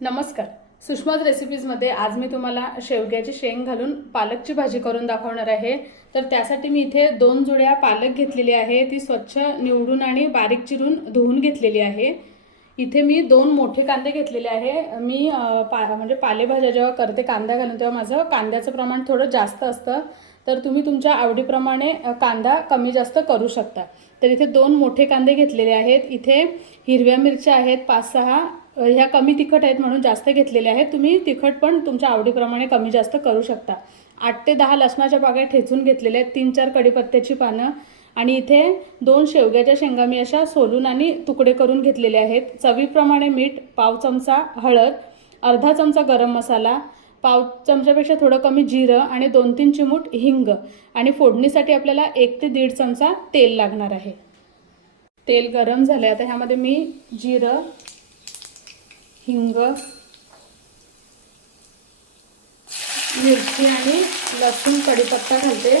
नमस्कार. सुषमाज रेसिपीजमध्ये आज मी तुम्हाला शेवग्याची शेंग घालून पालकची भाजी करून दाखवणार आहे. तर त्यासाठी मी इथे दोन जुड्या पालक घेतलेली आहे. ती स्वच्छ निवडून आणि बारीक चिरून धुवून घेतलेली आहे. इथे मी दोन मोठे कांदे घेतलेले आहे. मी पा म्हणजे पालेभाज्या जेव्हा करते कांदा घालून तेव्हा माझं कांद्याचं प्रमाण थोडं जास्त असतं. तर तुम्ही तुमच्या आवडीप्रमाणे कांदा कमी जास्त करू शकता. तर इथे दोन मोठे कांदे घेतलेले आहेत. इथे हिरव्या मिरच्या आहेत पाच सहा ह्या कमी तिखट आहेत म्हणून जास्त घेतलेल्या आहेत. तुम्ही तिखट पण तुमच्या आवडीप्रमाणे कमी जास्त करू शकता. आठ ते दहा लसणाच्या पाकळ्या ठेचून घेतलेल्या आहेत. तीन चार कढीपत्त्याची पानं आणि इथे दोन शेवग्याच्या शेंगा मी अशा सोलून आणि तुकडे करून घेतलेले आहेत. चवीप्रमाणे मीठ पाव चमचा हळद अर्धा चमचा गरम मसाला पाव चमच्यापेक्षा थोडं कमी जिरं आणि दोन तीन चिमूट हिंग आणि फोडणीसाठी आपल्याला एक ते दीड चमचा तेल लागणार आहे. तेल गरम झालं आता ह्यामध्ये मी जिरं हिंग मिरची आणि लसूण कढीपत्ता घालते.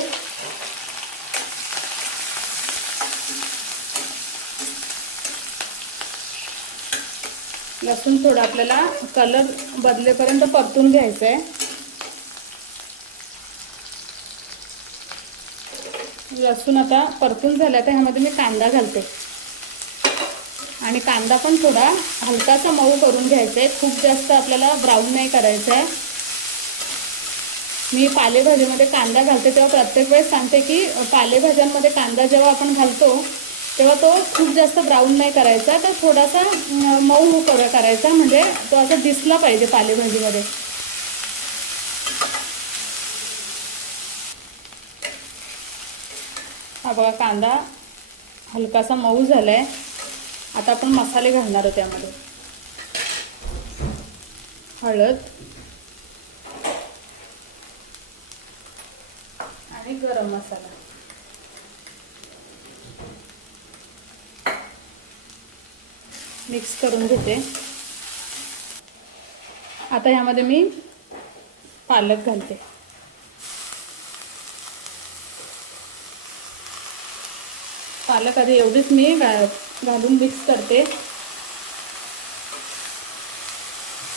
लसूण थोडं आपल्याला कलर बदलेपर्यंत परतून घ्यायचं आहे लसूण आता परतून झालं तर ह्यामध्ये मी कांदा घालते. आणि कांदा पण थोडा हलकासा मऊ करून घ्यायचा आहे. खूप जास्त आपल्याला ब्राऊन नाही करायचं आहे. मी पालेभाजीमध्ये कांदा घालते तेव्हा प्रत्येक वेळेस सांगते की पालेभाज्यांमध्ये कांदा जेव्हा आपण घालतो तेव्हा तो खूप जास्त ब्राऊन नाही करायचा. तर थोडासा मऊ कर करायचा म्हणजे तो असा दिसला पाहिजे पालेभाजीमध्ये. हा बघा कांदा हलकासा मऊ झाला आहे आता आपण मसाले घालणार आहोत त्यामध्ये. हळद. आणि गरम मसाला. मिक्स करून घेते. आता ह्यामध्ये मी पालक घालते. पालक आधी एवढीच मी घालून मिक्स करते.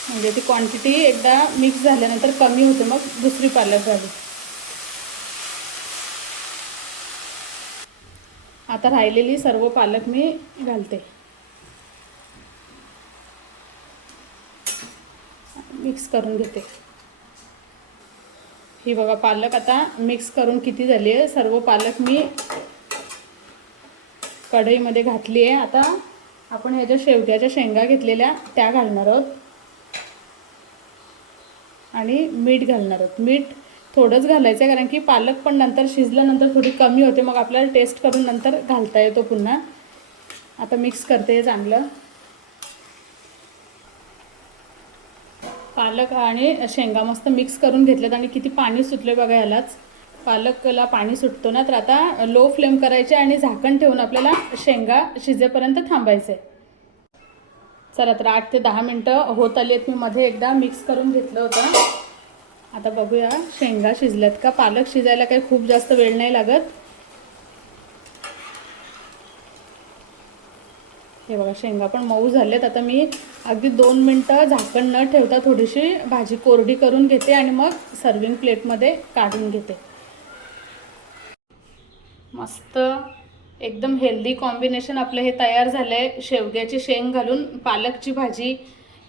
म्हणजे ती क्वांटिटी एकदा मिक्स झाल्यानंतर कमी होते मग दुसरी पालक घालू आता राहिलेली सर्व पालक मी घालते. मिक्स करून घेते. ही बघा पालक आता मिक्स करून किती झाली आहे सर्व पालक मी कढईमध्ये घातली आहे. आता आपण ह्याच्या शेवग्याच्या शेंगा घेतलेल्या त्या घालणार आहोत. आणि मीठ घालणार आहोत. मीठ थोडंच घालायचं आहे कारण की पालक पण नंतर शिजल्यानंतर थोडी कमी होते. मग आपल्याला टेस्ट करून नंतर घालता येतो पुन्हा. आता मिक्स करते हे चांगलं. पालक आणि शेंगा मस्त मिक्स करून घेतल्यात आणि किती पाणी सुटले बघा यालाच पालकला पाणी सुटतो ना तर आता लो फ्लेम करायचे आणि झाकण ठेवून आपल्याला शेंगा शिजेपर्यंत थांबायचे चला तर आठ ते दहा मिनटं होत आली आहेत. मी मध्ये एकदा मिक्स करून घेतलं होतं. आता बघूया शेंगा शिजल्यात का? पालक शिजायला काही खूप जास्त वेळ नाही लागत. हे बघा शेंगा पण मऊ झालेत. आता मी अगदी दोन मिनटं झाकण न ठेवता थोडीशी भाजी कोरडी करून घेते आणि मग सर्विंग प्लेटमध्ये काढून घेते. मस्त एकदम हेल्दी कॉम्बिनेशन आपलं हे तयार झालं आहे शेवग्याची शेंग घालून पालकची भाजी.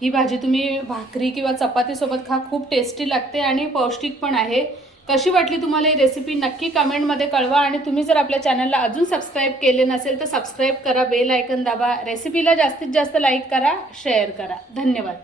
ही भाजी तुम्ही भाकरी किंवा चपातीसोबत खा खूप टेस्टी लागते आणि पौष्टिक पण आहे. कशी वाटली तुम्हाला ही रेसिपी नक्की कमेंटमध्ये कळवा आणि तुम्ही जर आपल्या चॅनलला अजून सबस्क्राईब केले नसेल तर सबस्क्राईब करा बेल आयकन दाबा. रेसिपीला जास्तीत जास्त लाईक करा शेअर करा. धन्यवाद.